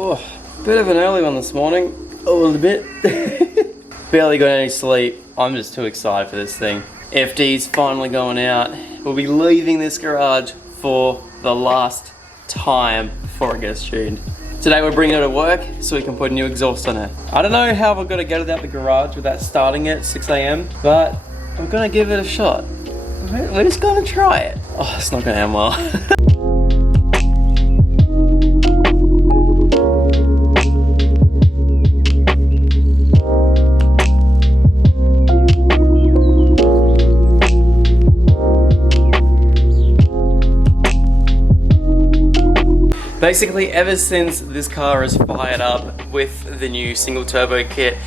Oh, bit of an early one this morning. A little bit. Barely got any sleep. I'm just too excited for this thing. FD's finally going out. We'll be leaving this garage for the last time before it gets tuned. Today we're bringing it to work so we can put a new exhaust on it. I don't know how we're going to get it out the garage without starting at 6 AM, but we're going to give it a shot. We're just going to try it. Oh, it's not going to end well. Basically, ever since this car is fired up with the new single turbo kit,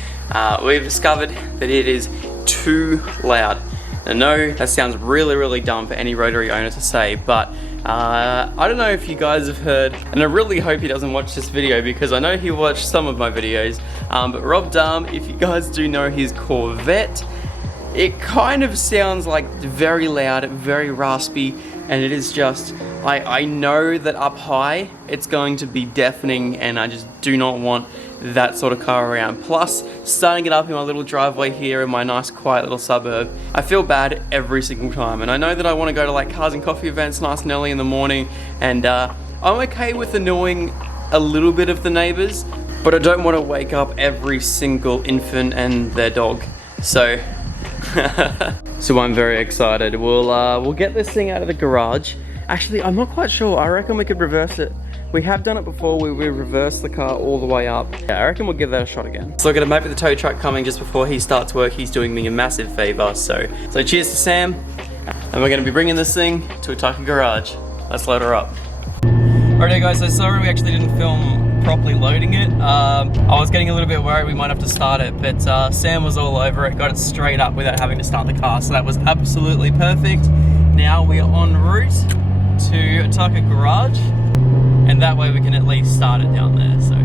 we've discovered that it is too loud. I know that sounds really dumb for any rotary owner to say, but I don't know if you guys have heard, and I really hope he doesn't watch this video because I know he watched some of my videos, but Rob Dahm, if you guys do know his Corvette, it kind of sounds like very loud, very raspy, and it is just, I know that up high it's going to be deafening, and I just do not want that sort of car around. Plus, starting it up in my little driveway here in my nice quiet little suburb, I feel bad every single time. And I know that I want to go to like cars and coffee events nice and early in the morning, and I'm okay with annoying a little bit of the neighbors, but I don't want to wake up every single infant and their dog. So so I'm very excited. We'll get this thing out of the garage. Actually, I'm not quite sure. I reckon we could reverse it. We have done it before where we reversed the car all the way up. Yeah, I reckon we'll give that a shot again. So we're gonna make with the tow truck coming just before he starts work. He's doing me a massive favor. So cheers to Sam. And we're gonna be bringing this thing to a Tucker garage. Let's load her up. Alright guys, so sorry we actually didn't film properly loading it. I was getting a little bit worried we might have to start it, but Sam was all over it, got it straight up without having to start the car, so that was absolutely perfect. Now we are en route to Tucker garage, and that way we can at least start it down there, so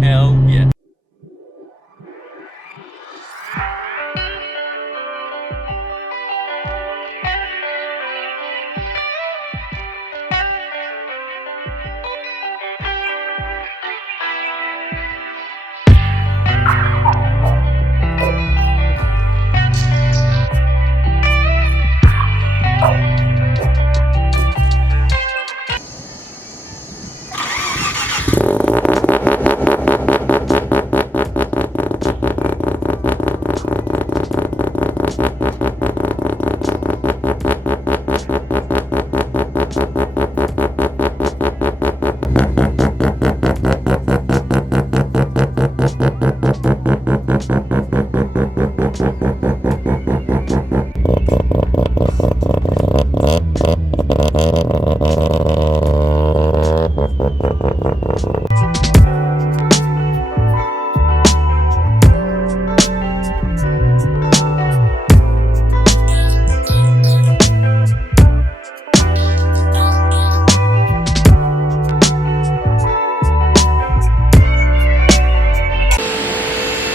hell yeah.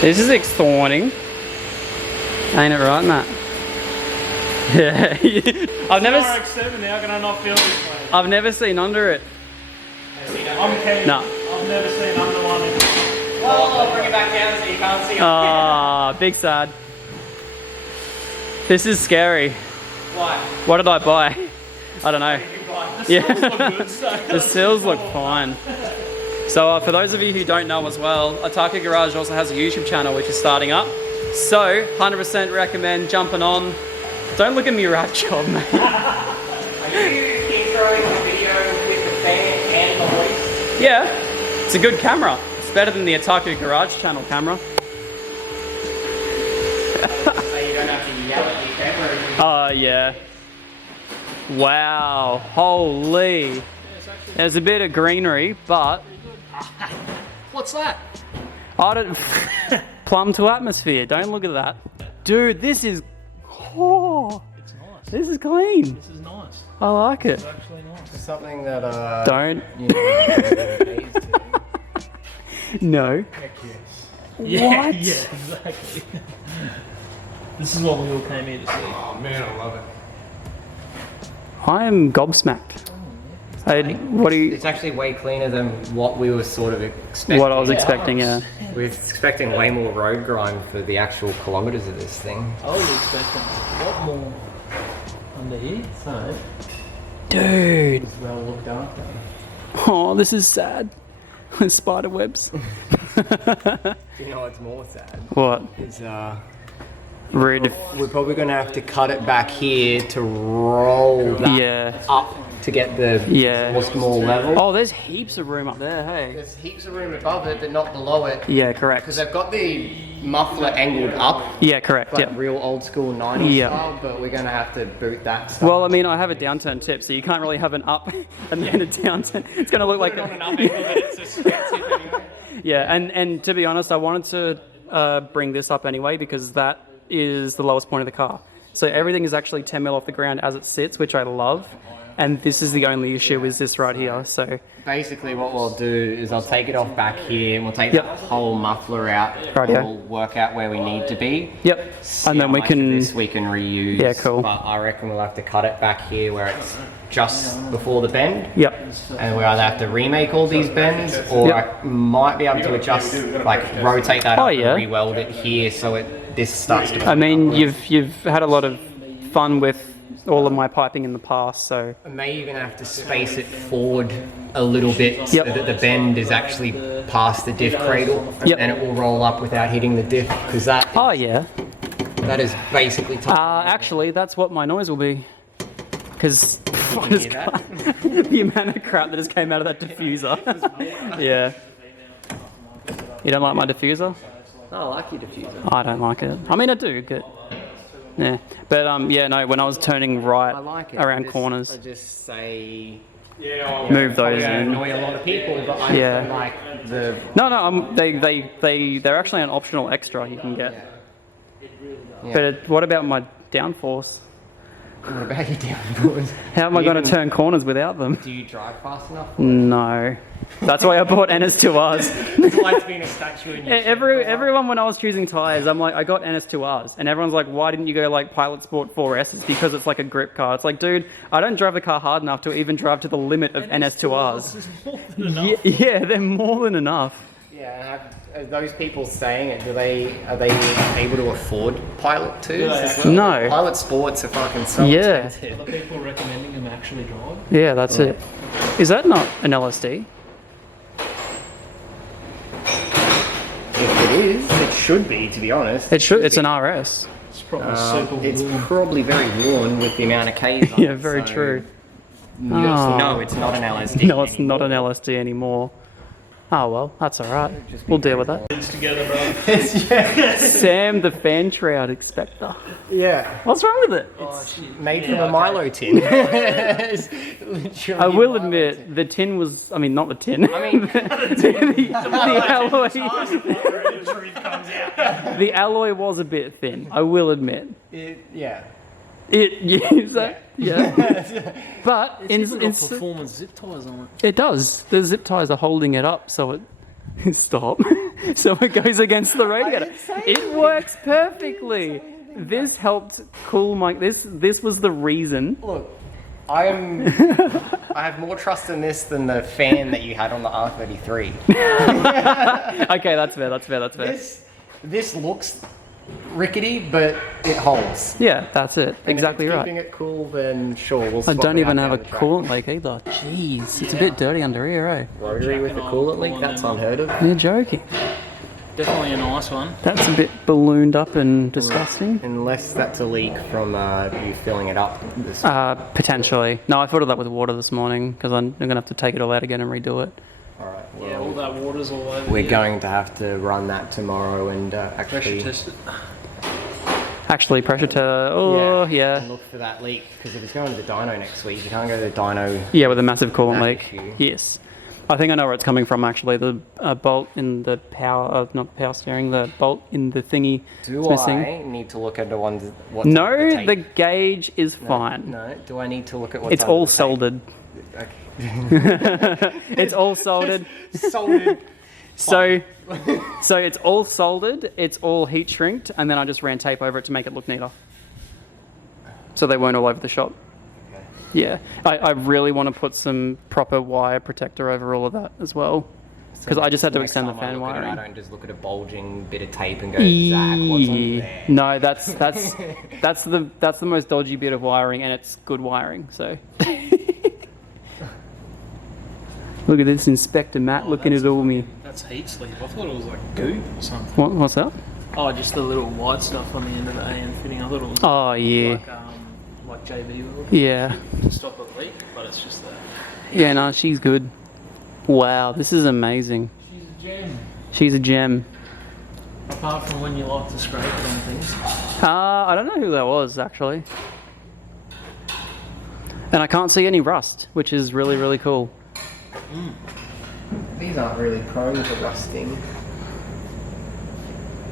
This is exciting. Ain't it right, Matt? Yeah. I've never RX7, how can I not feel this way? I've never seen under it. I'm kidding. No. I've never seen under one. Well, I'll bring it back down so you can't see it. Ah, big sad. This is scary. Why? What did I buy? I don't know. The seals look good, so The seals look fine. So for those of you who don't know as well, Tucker Garage also has a YouTube channel which is starting up. So 100% recommend jumping on. Don't look at me rap job, mate. Are you introing the video with the fan and the voice? Yeah, it's a good camera. It's better than the Tucker Garage channel camera. So you don't have to yell at your camera. Oh yeah. Wow, holy. There's a bit of greenery, but what's that? I don't plumb to atmosphere. Don't look at that. Dude, this is It's nice. this is clean. This is nice. I like it. It's actually nice. Something that Don't. you know, No. heck yes. Yeah, What? yeah, exactly. This is what we all came here to see. Oh man, I love it. I am gobsmacked. What do you? It's actually way cleaner than what we were sort of expecting. What I was expecting, yeah. We're expecting way more road grind for the actual kilometers of this thing. I was expecting a lot more under here, so Dude. It's well looked after. Oh, this is sad. Spider webs. Do you know what's more sad? What? Is Rude. we're probably gonna have to cut it back here to roll that Yeah. up to get the more level. Oh, there's heaps of room up there, hey. There's heaps of room above it, but not below it. Yeah, correct. Because they've got the muffler angled up, Yeah, correct, like yeah. real old school 90s Yeah. style, but we're gonna have to boot that stuff. Well, I mean, I have a downturn tip, so you can't really have an up and then a downturn. It's going to look like... Yeah, and to be honest, I wanted to bring this up anyway because that is the lowest point of the car. So everything is actually 10 mil off the ground as it sits, which I love. And this is the only issue is this right here, so... Basically what we'll do is I'll take it off back here and we'll take the whole muffler out. Rightio. We'll work out where we need to be. Yep, and then we can... This we can reuse. Yeah, cool. But I reckon we'll have to cut it back here where it's just before the bend. Yep. And we either have to remake all these bends or I might be able to adjust, like rotate that up and re-weld it here so this starts to... I mean, you've had a lot of fun with all of my piping in the past, so... I may even have to space it forward a little bit so that the bend is actually past the diff cradle and it will roll up without hitting the diff because that that is basically actually that's what my noise will be because the amount of crap that just came out of that diffuser. Yeah. You don't like my diffuser? I like your diffuser. I don't like it. I mean, I do, but yeah. But yeah, no, when I was turning right around corners, I just say move those in. Annoy a lot of people, but I like the... No, they're actually an optional extra you can get. But what about my downforce? What about your downforce? How am I going to turn corners without them? Do you drive fast enough? No. That's why I bought NS2Rs. it's like being a statue in your Everyone, when I was choosing tyres, I'm like, I got NS2Rs. And everyone's like, why didn't you go like Pilot Sport 4S? It's because it's like a grip car. It's like, dude, I don't drive the car hard enough to even drive to the limit of NS2Rs. Yeah, they're more than enough. Yeah, are those people saying it, are they able to afford Pilot 2s? No. Pilot Sports are fucking so expensive. Are the people recommending them actually drive? Yeah, that's it. Is that not an LSD? If it is, it should be, to be honest. It should. It's an RS. It's probably super It's warm. probably very worn with the amount of Ks on Yeah, it, very so true. No, it's not an LSD. No, it's not an LSD anymore. Oh well, that's alright. We'll deal with that. It's together, bro. Sam the fan shroud expector. Yeah. What's wrong with it? It's made from a Milo tin. It's literally I will Milo admit, tin. the tin was, I mean, not the tin. I mean, the alloy. The truth comes out. The alloy was a bit thin, I will admit. yeah. But in Performance zip ties on it does. The zip ties are holding it up, so it stop. So it goes against the radiator. It works perfectly. This helped cool my. This was the reason. Look, I have more trust in this than the fan that you had on the R33. Okay, that's fair. This looks rickety, but it holds. Yeah, that's it. Exactly if it's right. keeping it cool, then sure, we'll I swap don't it even out have a down the track. coolant leak either. Jeez, it's a bit dirty under here, eh? Rotary with a coolant leak? That's unheard of. You're joking. Definitely a nice one. That's a bit ballooned up and disgusting. Unless that's a leak from you filling it up. Potentially. No, I filled it up with water this morning because I'm going to have to take it all out again and redo it. Alright, Yeah, all that water's all over. we're going to have to run that tomorrow and Pressure actually test it. Actually, pressure to... Oh, and yeah. look for that leak, because if it's going to the dyno next week, you can't go to the dyno. Yeah, with a massive coolant That leak. issue. Yes. I think I know where it's coming from, actually. The bolt in the power... not the power steering, the bolt in the thingy is missing. I need to look at the ones... what's No, under the tape? the gauge is fine. No, do I need to look at what's It's under all the tape? soldered. Okay. It's all soldered. Soldered. So it's all soldered, it's all heat shrinked, and then I just ran tape over it to make it look neater. So they weren't all over the shop. Yeah, I really want to put some proper wire protector over all of that as well. Because I just had to extend the fan wiring. I don't just look at a bulging bit of tape and go, Zach, what's on there? No, that's the most dodgy bit of wiring, and it's good wiring. So look at this Inspector Matt looking at all me. That's heat sleep. I thought it was like goop or something. What's that? Oh, just the little white stuff on the end of the AN fitting. I thought it was oh yeah, like JB were looking yeah, to stop a leak, but it's just that. Yeah, no, she's good. Wow, this is amazing. She's a gem. She's a gem. Apart from when you like to scrape it on things. I don't know who that was actually. And I can't see any rust, which is really, really cool. These aren't really prone to rusting.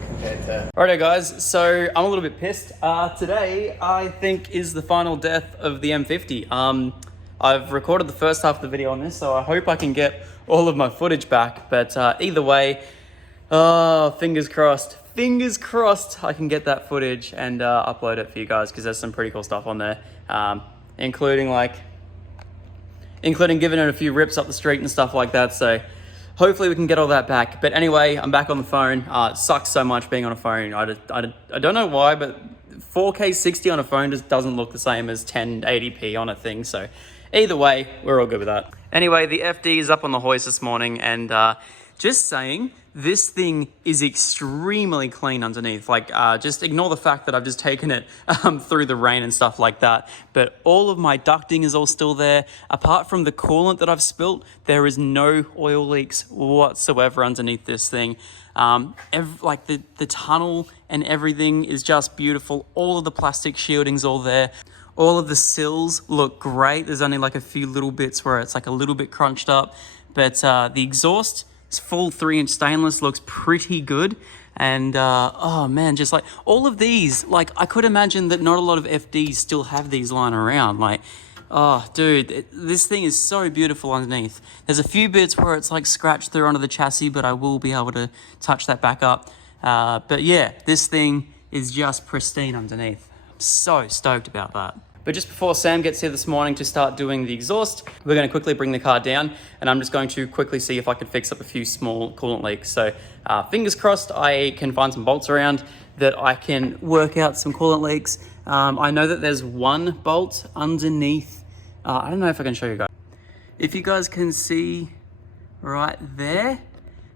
Compared to... Alrighty guys, so I'm a little bit pissed. Today, I think, is the final death of the M50. I've recorded the first half of the video on this, so I hope I can get all of my footage back. But either way, fingers crossed I can get that footage and upload it for you guys, because there's some pretty cool stuff on there, including giving it a few rips up the street and stuff like that. So hopefully we can get all that back. But anyway, I'm back on the phone. It sucks so much being on a phone. I don't know why, but 4K 60 on a phone just doesn't look the same as 1080p on a thing. So either way, we're all good with that. Anyway, the FD is up on the hoist this morning, and just saying, this thing is extremely clean underneath. Like, just ignore the fact that I've just taken it through the rain and stuff like that. But all of my ducting is all still there. Apart from the coolant that I've spilt, there is no oil leaks whatsoever underneath this thing. Like the tunnel and everything is just beautiful. All of the plastic shielding's all there. All of the sills look great. There's only like a few little bits where it's like a little bit crunched up, but the exhaust, it's full 3-inch stainless, looks pretty good. And oh man, just like all of these, like I could imagine that not a lot of FDs still have these lying around. Like, oh dude, this thing is so beautiful underneath. There's a few bits where it's like scratched through onto the chassis, but I will be able to touch that back up. But yeah, this thing is just pristine underneath. I'm so stoked about that. But just before Sam gets here this morning to start doing the exhaust, we're going to quickly bring the car down, and I'm just going to quickly see if I can fix up a few small coolant leaks. So fingers crossed I can find some bolts around that I can work out some coolant leaks. I know that there's one bolt underneath. I don't know if I can show you guys. If you guys can see right there,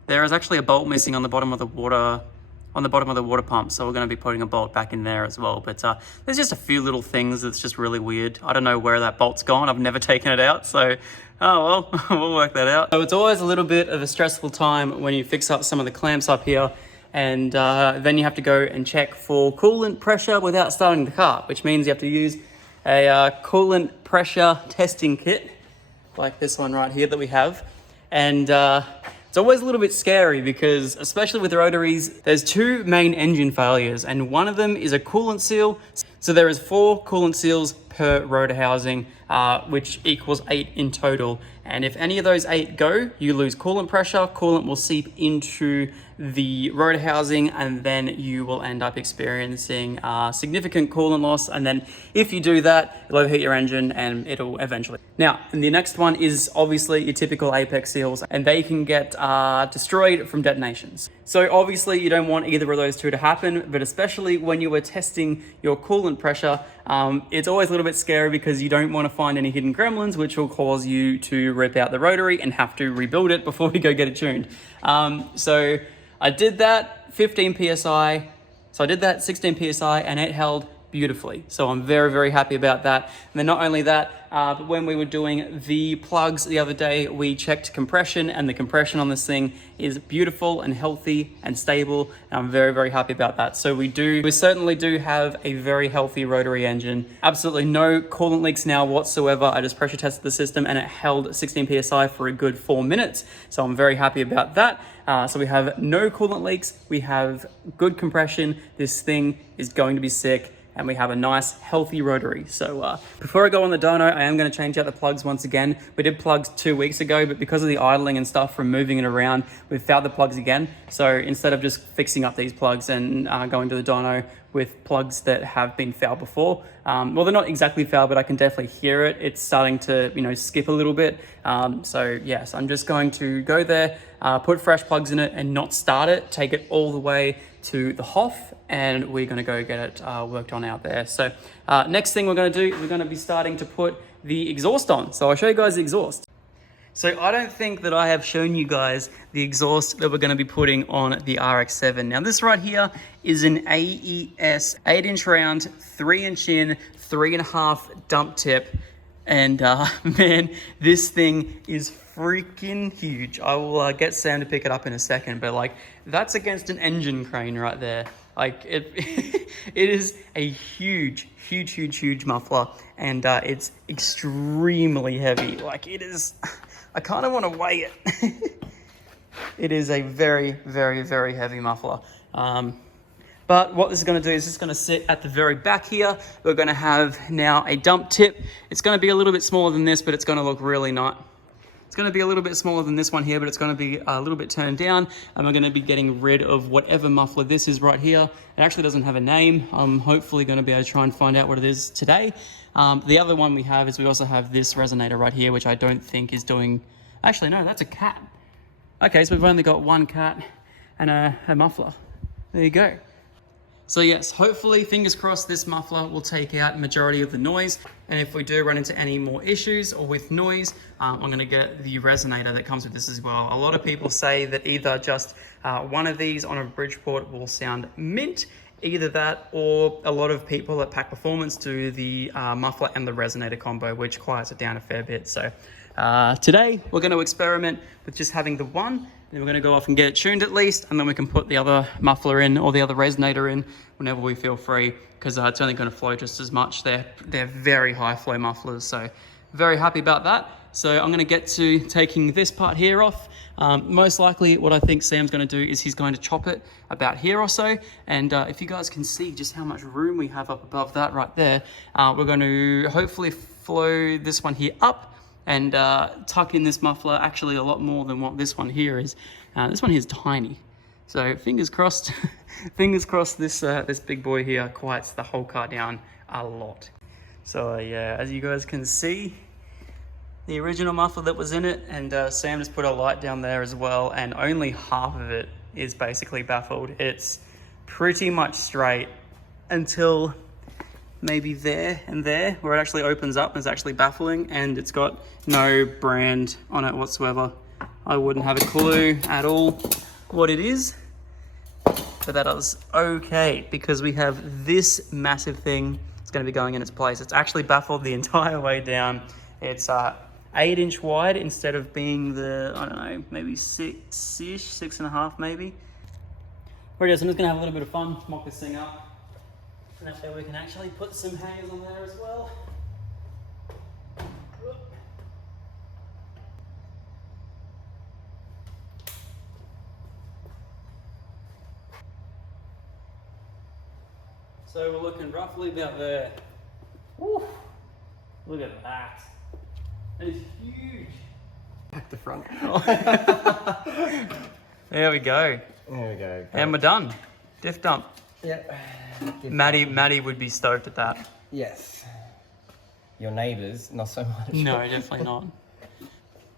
there is actually a bolt missing on the bottom of the water pump, so we're going to be putting a bolt back in there as well. But there's just a few little things that's just really weird. I don't know where that bolt's gone. I've never taken it out, so oh well, we'll work that out. So it's always a little bit of a stressful time when you fix up some of the clamps up here, and then you have to go and check for coolant pressure without starting the car, which means you have to use a coolant pressure testing kit like this one right here that we have. And it's always a little bit scary because, especially with rotaries, there's two main engine failures, and one of them is a coolant seal. So there is 4 coolant seals per rotor housing, which equals 8 in total. And if any of those 8 go, you lose coolant pressure. Coolant will seep into the rotor housing, and then you will end up experiencing significant coolant loss. And then if you do that, it'll overheat your engine and it'll eventually. Now, and the next one is obviously your typical apex seals, and they can get destroyed from detonations. So obviously you don't want either of those two to happen, but especially when you are testing your coolant pressure, it's always a little bit scary because you don't want to find any hidden gremlins, which will cause you to rip out the rotary and have to rebuild it before we go get it tuned. So I did that 15 PSI. So I did that 16 PSI and it held beautifully. So I'm very, very happy about that. And then not only that, but when we were doing the plugs the other day, we checked compression, and the compression on this thing is beautiful and healthy and stable. And I'm very, very happy about that. So we certainly do have a very healthy rotary engine. Absolutely no coolant leaks now whatsoever. I just pressure tested the system and it held 16 PSI for a good 4 minutes. So I'm very happy about that. So we have no coolant leaks. We have good compression. This thing is going to be sick. and we have a nice healthy rotary. So before I go on the dyno, I am going to change out the plugs once again. We did plugs 2 weeks ago, but because of the idling and stuff from moving it around, we've fouled the plugs again. So instead of just fixing up these plugs and going to the dyno with plugs that have been fouled before, well, they're not exactly fouled, but I can definitely hear it. It's starting to, you know, skip a little bit. So yes, I'm just going to go there, put fresh plugs in it and not start it, take it all the way to the Hoff, and we're going to go get it worked on out there. So next thing we're going to do, we're going to be starting to put the exhaust on. So I'll show you guys the exhaust. So I don't think that I have shown you guys the exhaust that we're going to be putting on the RX7. Now this right here is an AES 8-inch round, 3-inch in, 3.5 dump tip. And man, this thing is freaking huge. I will get Sam to pick it up in a second, but like that's against an engine crane right there. Like it, it is a huge muffler, and it's extremely heavy. Like it is, I kind of want to weigh it. It is a very heavy muffler. But what this is going to do is it's going to sit at the very back here. We're going to have now a dump tip. It's going to be a little bit smaller than this, but it's going to look really nice. It's going to be a little bit smaller than this one here, but it's going to be a little bit turned down. And we're going to be getting rid of whatever muffler this is right here. It actually doesn't have a name. I'm hopefully going to be able to try and find out what it is today. The other one we have is we also have this resonator right here, which I don't think is doing... Actually, no, that's a cat. Okay, so we've only got one cat and a muffler. There you go. So yes, hopefully, fingers crossed, this muffler will take out majority of the noise. And if we do run into any more issues or with noise, I'm going to get the resonator that comes with this as well. A lot of people say that either just one of these on a Bridgeport will sound mint, either that, or a lot of people at Pack Performance do the muffler and the resonator combo, which quiets it down a fair bit. So today we're going to experiment with just having the one. Then we're going to go off and get it tuned at least, and then we can put the other muffler in or the other resonator in whenever we feel free, because it's only going to flow just as much. They're very high flow mufflers, so very happy about that. So I'm going to get to taking this part here off. Most likely what I think Sam's going to do is he's going to chop it about here or so, and if you guys can see just how much room we have up above that right there, we're going to hopefully flow this one here up and tuck in this muffler actually a lot more than what this one here is. This one here is tiny. So fingers crossed, fingers crossed this big boy here quiets the whole car down a lot. So yeah, as you guys can see, the original muffler that was in it, and Sam just put a light down there as well, and only half of it is basically baffled. It's pretty much straight until maybe there and there, where it actually opens up and is actually baffling, and it's got no brand on it whatsoever. I wouldn't have a clue at all what it is, but that is okay, because we have this massive thing that's going to be going in its place. It's actually baffled the entire way down. It's 8-inch wide instead of being the, I don't know, maybe 6-ish, 6.5 maybe. Right, so I'm just going to have a little bit of fun, mock this thing up. And that way we can actually put some hangers on there as well. Whoop. So we're looking roughly about there. Woo. Look at that. That is huge. Back the front. There we go. There we go. And we're done. Diff dump. Yep. Maddie would be stoked at that. Yes. Your neighbours, not so much. No, definitely not.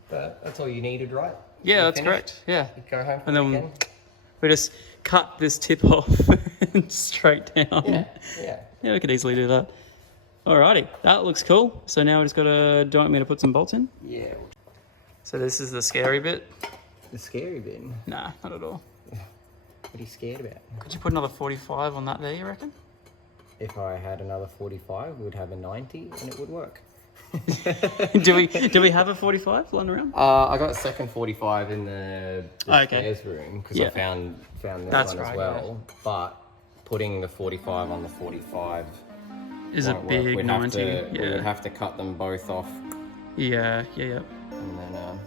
But that's all you needed, right? Yeah, that's correct. Yeah. You go home for And the then weekend? we just cut this tip off and straight down. Yeah, yeah. Yeah, we could easily do that. Alrighty, that looks cool. So now we just gotta, do you want me to put some bolts in? Yeah. So this is the scary bit. The scary bit. Nah, not at all. What are you scared about? Could you put another 45 on that there, you reckon? If I had another 45, we would have a 90 and it would work. do we have a 45 lying around? I got a second 45 in the stairs room because I found this That's one right, as well. Yeah. But putting the 45 on the 45 is a big 90. We would have to cut them both off. Yeah. And then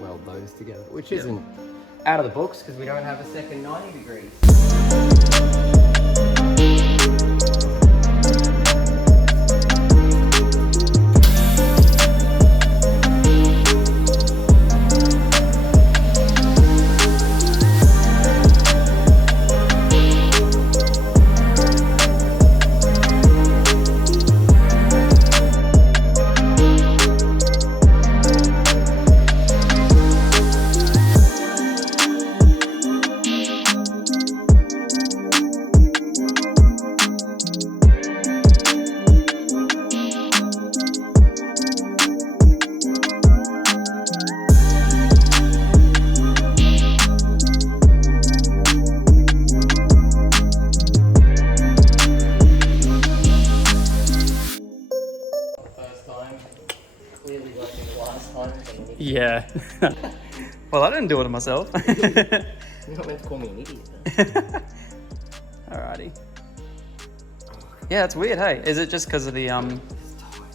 weld those together, which isn't out of the books because we don't have a second 90 degrees. Yeah. Well, I didn't do it myself. You're not meant to call me an idiot. Alrighty. Yeah, it's weird, hey? Is it just because of the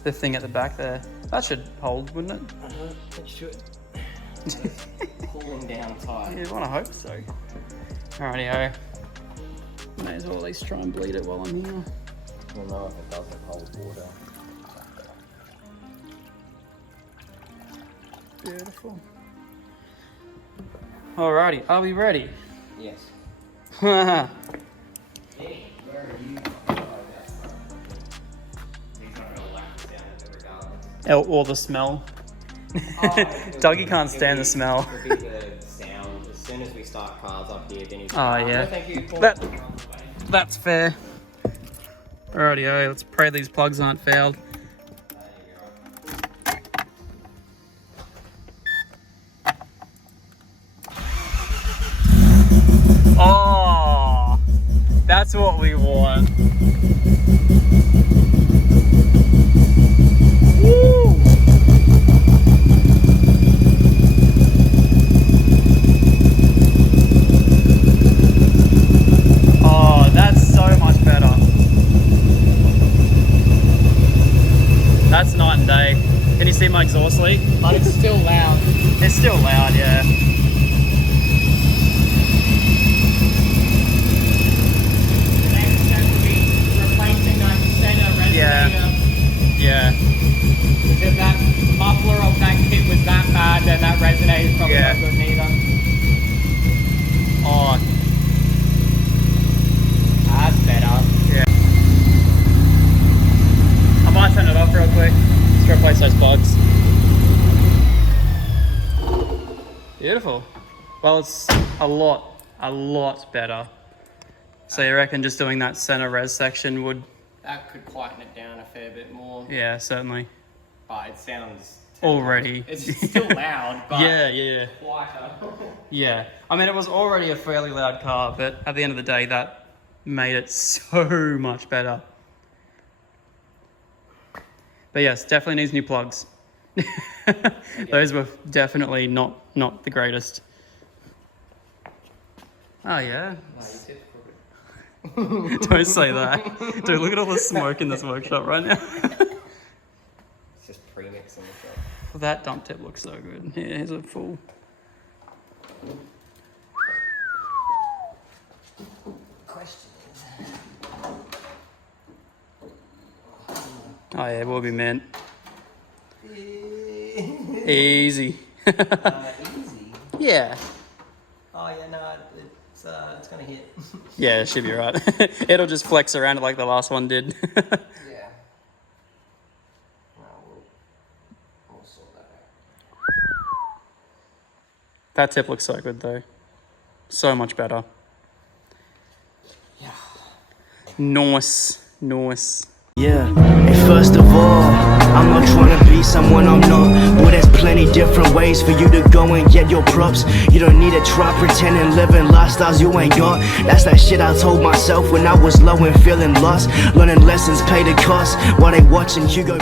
thing at the back there? That should hold, wouldn't it? It should. Pulling down tight. You want to hope so. Alrighty-o. May as well at least try and bleed it while I'm here. We'll know if it doesn't hold water. Beautiful. Alrighty, are we ready? Yes. Haha. Hey, where are you? He's not gonna laugh down at it regardless. Or the smell. Dougie can't stand the smell. It'll be the sound. As soon as we start cars up here, then he's Oh, yeah. No, thank you. That's fair. Alrighty-o, let's pray these plugs aren't fouled. Oh, that's what we want. Woo. Oh, that's so much better. That's night and day. Can you see my exhaust leak? But it's still loud. It's still loud, yeah. Yeah. If that muffler of that kit was that bad, then that resonator's probably not good neither. Oh, That's better. yeah. I might turn it off real quick. Just replace those plugs. Beautiful. Well, it's a lot better. So you reckon just doing that center res section would... That could quieten it down a fair bit more. Yeah, certainly. But it sounds... Already. It's still loud, but Yeah. quieter. Yeah. I mean, it was already a fairly loud car, but at the end of the day, that made it so much better. But yes, definitely needs new plugs. Those were definitely not the greatest. Oh, yeah. Don't say that. Dude, look at all the smoke in this workshop right now. It's just premixing the shop. That dump tip looks so good. Yeah, here's a full. Question is... Oh yeah, it will be mint. Easy. Easy? Yeah. Oh yeah, no, it's gonna hit. Yeah, it should be right. It'll just flex around it like the last one did. Yeah. No, we'll sort that out. That tip looks so good though. So much better. Yeah. Nice. Yeah, and first of all, I'm not trying to be someone I'm not. Well, there's plenty different ways for you to go and get your props. You don't need to try pretending living lifestyles you ain't got. That's that shit I told myself when I was low and feeling lost. Learning lessons pay the cost while they watching Hugo.